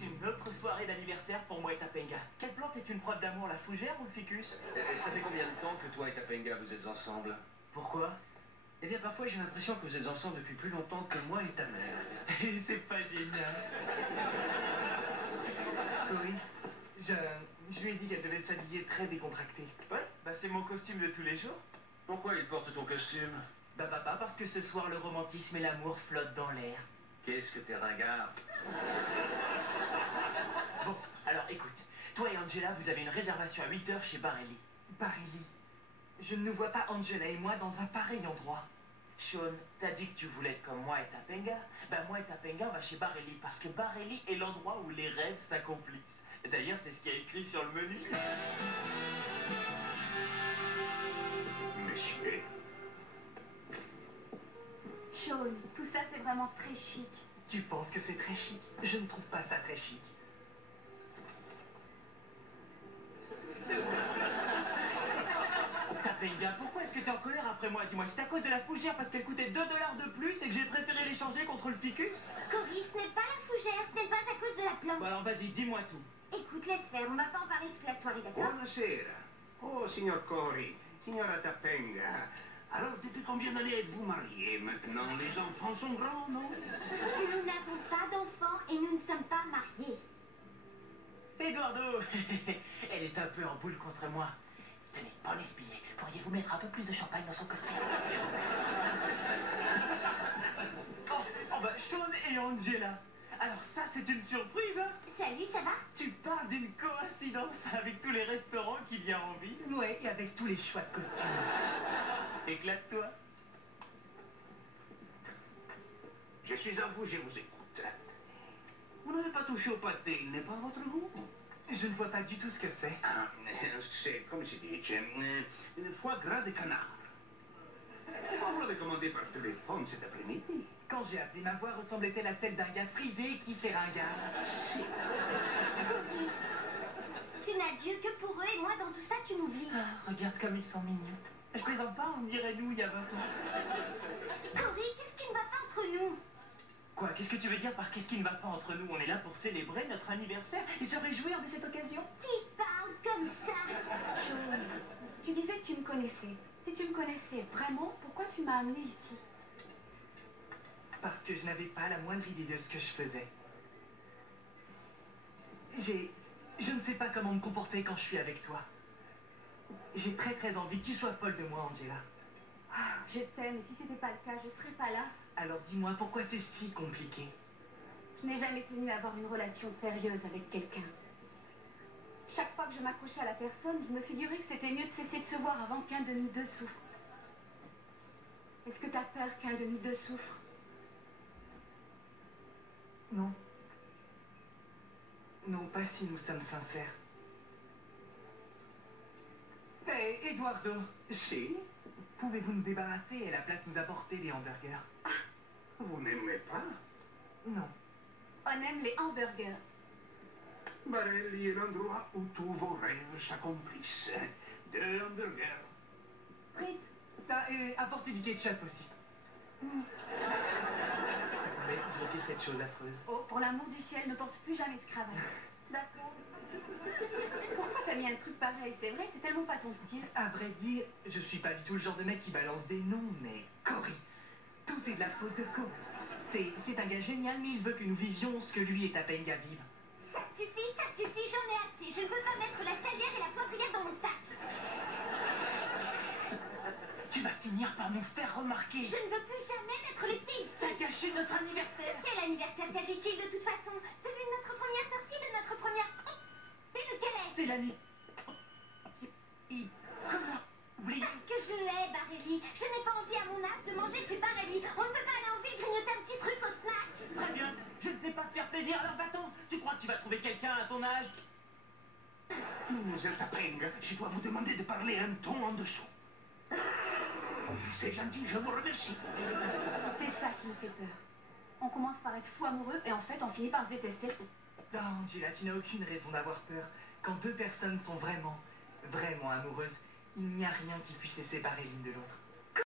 une autre soirée d'anniversaire pour moi et Tapenga. Quelle plante est une preuve d'amour, la fougère ou le ficus? Ça fait combien de temps que toi et Tapenga vous êtes ensemble? Pourquoi? Eh bien, parfois j'ai l'impression que vous êtes ensemble depuis plus longtemps que moi et ta mère. C'est pas génial. Oui, je lui ai dit qu'elle devait s'habiller très décontractée. Ouais, bah c'est mon costume de tous les jours. Pourquoi il porte ton costume? Bah papa, parce que ce soir le romantisme et l'amour flottent dans l'air. Qu'est-ce que t'es ringard? Bon, alors écoute, toi et Angela, vous avez une réservation à 8h chez Barelli. Barelli? Je ne nous vois pas, Angela et moi, dans un pareil endroit. Sean, t'as dit que tu voulais être comme moi et Tapenga. Ben moi et Tapenga, on va chez Barelli, parce que Barelli est l'endroit où les rêves s'accomplissent. D'ailleurs, c'est ce qu'il y a écrit sur le menu. Monsieur. Sean, tout ça c'est vraiment très chic. Tu penses que c'est très chic? Je ne trouve pas ça très chic. Tapenga, pourquoi est-ce que t'es en colère après moi? Dis-moi, c'est à cause de la fougère parce qu'elle coûtait 2 $ de plus et que j'ai préféré l'échanger contre le ficus? Cory, ce n'est pas la fougère, ce n'est pas à cause de la plante. Bon alors vas-y, dis-moi tout. Écoute, laisse faire, on va pas en parler toute la soirée, d'accord? Buonasera. Oh, signor Cory, signora Tapenga. Alors, depuis combien d'années êtes-vous mariés? Maintenant, les enfants sont grands, non? Nous n'avons pas d'enfants et nous ne sommes pas mariés. Eduardo, elle est un peu en boule contre moi. Tenez, bon espier, pourriez-vous mettre un peu plus de champagne dans son cocktail? Oh bah, Sean et Angela. Alors ça, c'est une surprise, hein? Salut, ça va? Tu parles d'une coïncidence avec tous les restaurants qu'il y a en ville? Ouais, et avec tous les choix de costumes. Éclate-toi. Je suis à vous, je vous écoute. Vous n'avez pas touché au pâté, il n'est pas à votre goût? Je ne vois pas du tout ce que c'est. Ah, c'est, come si dice, foie gras de canard. Pourquoi vous l'avez commandé par téléphone cet après-midi? Quand j'ai appelé, ma voix ressemblait-elle à celle d'un gars frisé qui fait ringard? Si. Cory, tu n'as Dieu que pour eux et moi dans tout ça tu m'oublies. Ah, regarde comme ils sont mignons. Je plaisante pas, on dirait nous il y a 20 ans. Cory, qu'est-ce qui ne va pas entre nous? Quoi? Qu'est-ce que tu veux dire par qu'est-ce qui ne va pas entre nous? On est là pour célébrer notre anniversaire et se réjouir de cette occasion. Il parle comme ça. Sean, tu disais que tu me connaissais. Si tu me connaissais vraiment, pourquoi tu m'as amené ici? Parce que je n'avais pas la moindre idée de ce que je faisais. Je ne sais pas comment me comporter quand je suis avec toi. J'ai très envie que tu sois folle de moi, Angela. Ah, je t'aime, mais si c'était pas le cas, je serais pas là. Alors dis-moi, pourquoi c'est si compliqué? Je n'ai jamais tenu à avoir une relation sérieuse avec quelqu'un. Chaque fois que je m'accrochais à la personne, je me figurais que c'était mieux de cesser de se voir avant qu'un de nous deux souffre. Est-ce que t'as peur qu'un de nous deux souffre? Non. Non, pas si nous sommes sincères. Hé, Eduardo, Si. pouvez-vous nous débarrasser et à la place nous apporter des hamburgers? Vous n'aimez pas? Non. On aime les hamburgers. Barelli est l'endroit où tous vos rêves s'accomplissent. 2 hamburgers. Frites. Ah, et apportez du ketchup aussi. Laissez cette chose affreuse. Oh, pour l'amour du ciel, ne porte plus jamais de cravate. D'accord. Pourquoi t'as mis un truc pareil? C'est vrai, c'est tellement pas ton style. À vrai dire, je suis pas du tout le genre de mec qui balance des noms, mais Cory, tout est de la faute de Cory. C'est un gars génial, mais il veut que nous vivions ce que lui et Tapenga vivent. Ça suffit, j'en ai assez. Je ne veux pas mettre la salière et la poivrière dans mon sac. Tu vas finir par nous faire remarquer. Je ne veux plus jamais mettre les pieds ici. T'as gâché notre anniversaire. Quel anniversaire s'agit-il de toute façon? Celui de notre première sortie, de notre première... Et lequel est-ce? C'est l'année... Comment oublier? Parce que je l'ai, Barelli. Je n'ai pas envie à mon âge de manger chez Barelli. On ne peut pas aller en ville grignoter un petit truc au snack. Très bien, je ne sais pas te faire plaisir, alors va-t'en. Tu crois que tu vas trouver quelqu'un à ton âge? Mademoiselle Tapenga, je dois vous demander de parler un ton en dessous. C'est gentil, je vous remercie. C'est ça qui me fait peur. On commence par être fou amoureux et en fait on finit par se détester. Non, Angela, tu n'as aucune raison d'avoir peur. Quand 2 personnes sont vraiment amoureuses, il n'y a rien qui puisse les séparer l'une de l'autre.